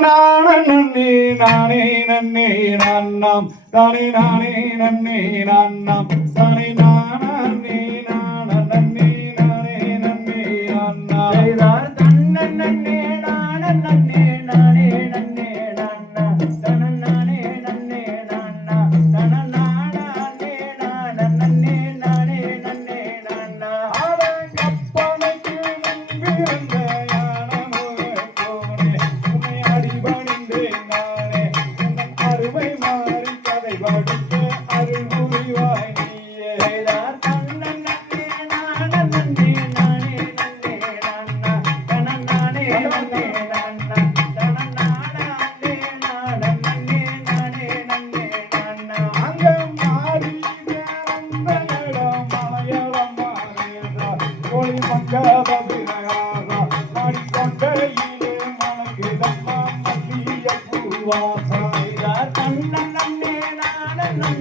നന്നി നാണി നന്നാം നാണി നാണി നന്നാം നാണി നാണി നാണ നന്നാം. மறுமை மாறி கதை படிக்க அருள் புரிவாய் Come on, baby.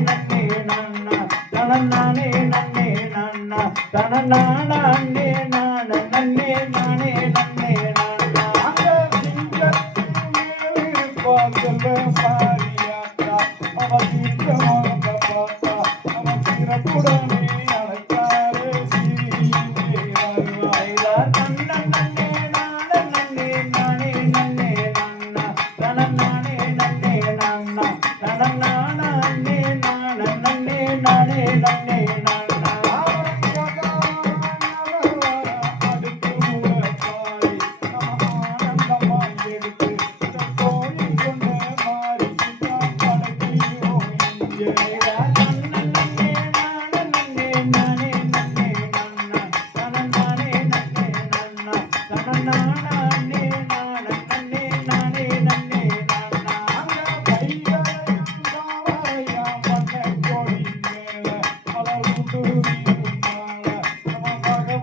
நன்னே நன்னா தனநானே நன்னே நன்னா தனநானா அண்ணே நான நன்னே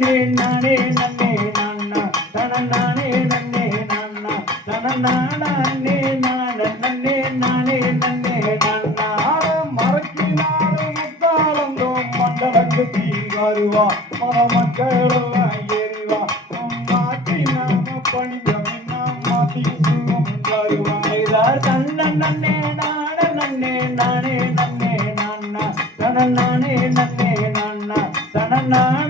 நன்னே நானே நன்னே நானா தன நானே நன்னே. நானா தன நானா. அன்னே நான நன்னே நானே நன்னே. நானா மறக்கினாலும் முத்தாளந்தோ மண்டலக்கு தீ வருவா. மன மக்களெல்லாம் எரிவா மாற்றி நாம பணிகம் நாம் மாற்றி சுகம் வருவாய் தன்ன நன்னே நான. நன்னே நானே நன்னே நானா தன நானே நன்னே. நானா தன நான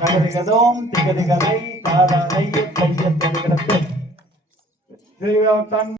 தகதிகதோம் திகதிகதை தாதாதைய கைய தருகிறது தன்